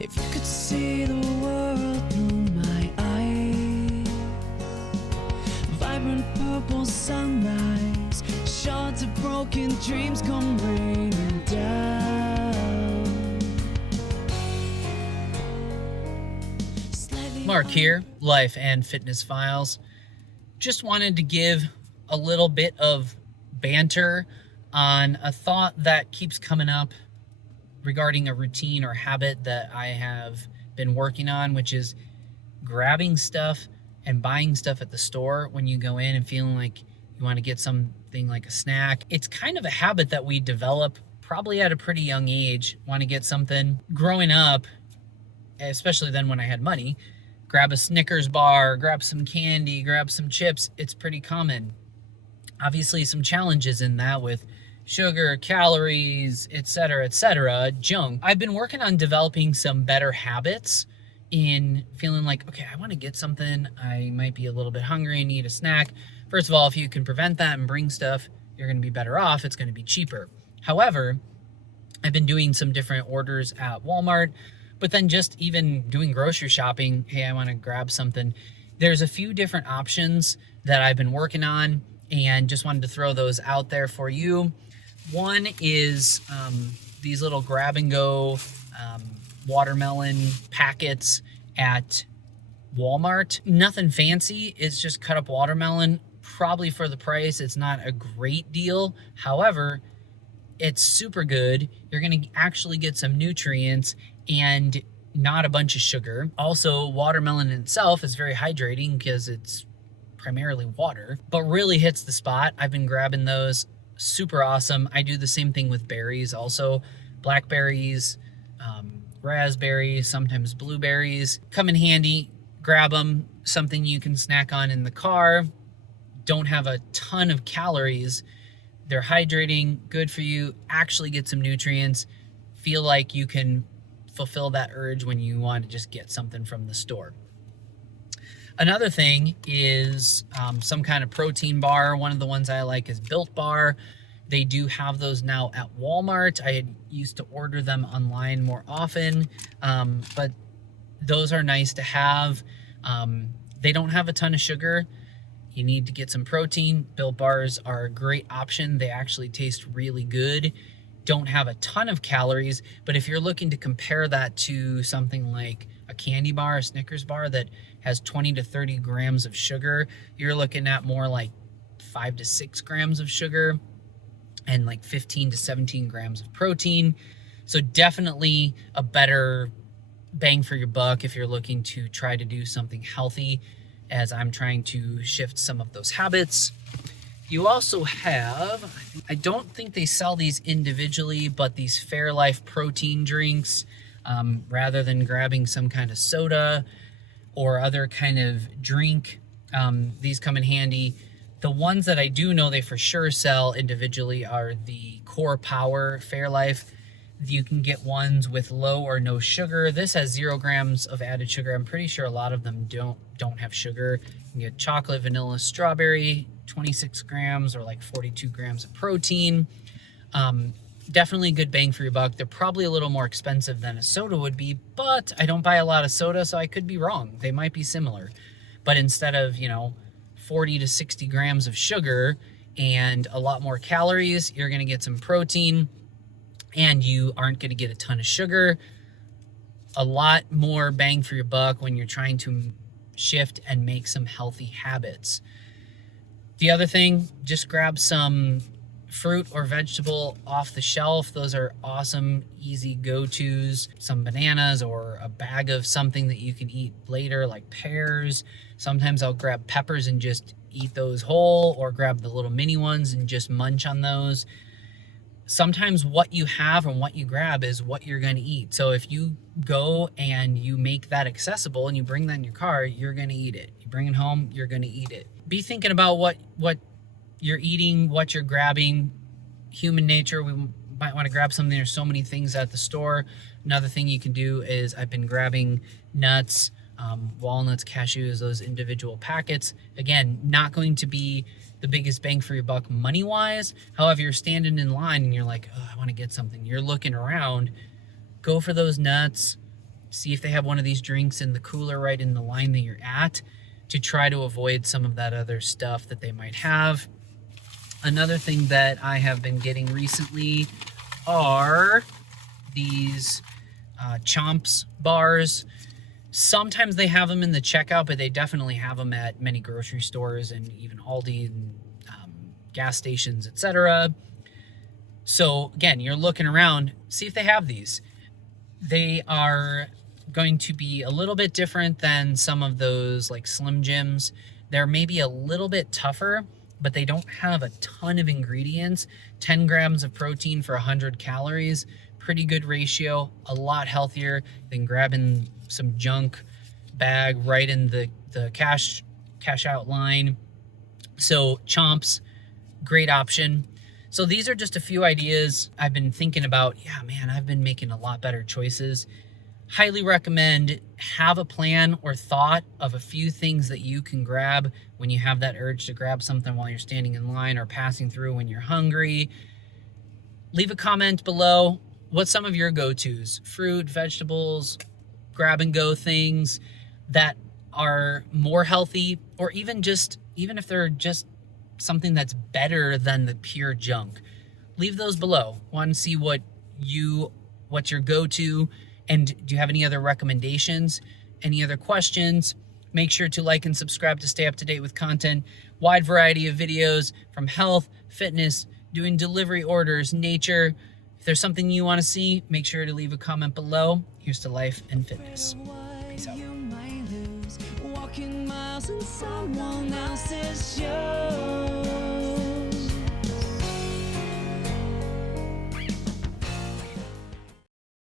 If you could see the world through my eyes, vibrant purple sunrise, shards of broken dreams come raining down. Mark here, Life and Fitness Files. Just wanted to give a little bit of banter on a thought that keeps coming up regarding a routine or habit that I have been working on, which is grabbing stuff and buying stuff at the store when you go in and feeling like you want to get something like a snack. It's kind of a habit that we develop probably at a pretty young age, want to get something. Growing up, especially then when I had money, grab a Snickers bar, grab some candy, grab some chips. It's pretty common. Obviously, some challenges in that with sugar, calories, etc., junk. I've been working on developing some better habits in feeling like, okay, I want to get something. I might be a little bit hungry and need a snack. First of all, if you can prevent that and bring stuff, you're going to be better off. It's going to be cheaper. However, I've been doing some different orders at Walmart, but then just even doing grocery shopping, hey, I want to grab something. There's a few different options that I've been working on and just wanted to throw those out there for you. One is these little grab and go watermelon packets at Walmart. Nothing fancy. It's just cut up watermelon. Probably for the price, it's not a great deal. However, it's super good. You're going to actually get some nutrients and not a bunch of sugar. Also, watermelon in itself is very hydrating because it's primarily water, but really hits the spot. I've been grabbing those. Super awesome. I do the same thing with berries also. Blackberries, raspberries, sometimes blueberries. Come in handy. Grab them. Something you can snack on in the car. Don't have a ton of calories. They're hydrating, good for you. Actually get some nutrients. Feel like you can fulfill that urge when you want to just get something from the store. Another thing is some kind of protein bar. One of the ones I like is Built Bar. They do have those now at Walmart. I had used to order them online more often, but those are nice to have. They don't have a ton of sugar. You need to get some protein. Built Bars are a great option. They actually taste really good. Don't have a ton of calories, but if you're looking to compare that to something like a candy bar, a Snickers bar that has 20 to 30 grams of sugar, you're looking at more like 5 to 6 grams of sugar and like 15 to 17 grams of protein. So definitely a better bang for your buck if you're looking to try to do something healthy, as I'm trying to shift some of those habits. You also have, I don't think they sell these individually, but these Fairlife protein drinks, rather than grabbing some kind of soda or other kind of drink, these come in handy. The ones that I do know they for sure sell individually are the Core Power Fairlife. You can get ones with low or no sugar. This has 0 grams of added sugar. I'm pretty sure a lot of them don't have sugar. You can get chocolate, vanilla, strawberry, 26 grams or like 42 grams of protein. Definitely a good bang for your buck. They're probably a little more expensive than a soda would be, but I don't buy a lot of soda, so I could be wrong. They might be similar. But instead of, 40 to 60 grams of sugar and a lot more calories, you're going to get some protein and you aren't going to get a ton of sugar. A lot more bang for your buck when you're trying to shift and make some healthy habits. The other thing, just grab some fruit or vegetable off the shelf. Those are awesome, easy go-tos. Some bananas or a bag of something that you can eat later, like pears. Sometimes I'll grab peppers and just eat those whole, or grab the little mini ones and just munch on those. Sometimes what you have and what you grab is what you're going to eat. So if you go and you make that accessible and you bring that in your car, you're going to eat it. You bring it home, you're going to eat it. Be thinking about what you're eating, what you're grabbing. Human nature, we might want to grab something. There's so many things at the store. Another thing you can do is I've been grabbing nuts, walnuts, cashews, those individual packets. Again, not going to be the biggest bang for your buck money-wise. However, you're standing in line and you're like, oh, I want to get something. You're looking around. Go for those nuts. See if they have one of these drinks in the cooler right in the line that you're at, to try to avoid some of that other stuff that they might have. Another thing that I have been getting recently are these Chomps bars. Sometimes they have them in the checkout, but they definitely have them at many grocery stores and even Aldi and gas stations, etc. So again, you're looking around, see if they have these. They are going to be a little bit different than some of those like Slim Jims. They're maybe a little bit tougher, but they don't have a ton of ingredients. 10 grams of protein for 100 calories. Pretty good ratio, a lot healthier than grabbing some junk bag right in the cash out line. So Chomps, great option. So these are just a few ideas I've been thinking about. Yeah, man, I've been making a lot better choices. Highly recommend have a plan or thought of a few things that you can grab when you have that urge to grab something while you're standing in line or passing through when you're hungry. Leave a comment below. What's some of your go-tos? Fruit, vegetables, grab and go things that are more healthy, or even if they're just something that's better than the pure junk. Leave those below. Want to see what's your go-to, and do you have any other recommendations, any other questions? Make sure to like and subscribe to stay up to date with content. Wide variety of videos from health, fitness, doing delivery orders, nature. If there's something you want to see, make sure to leave a comment below. Here's to life and fitness. Peace out. You might lose walking miles in someone else's show.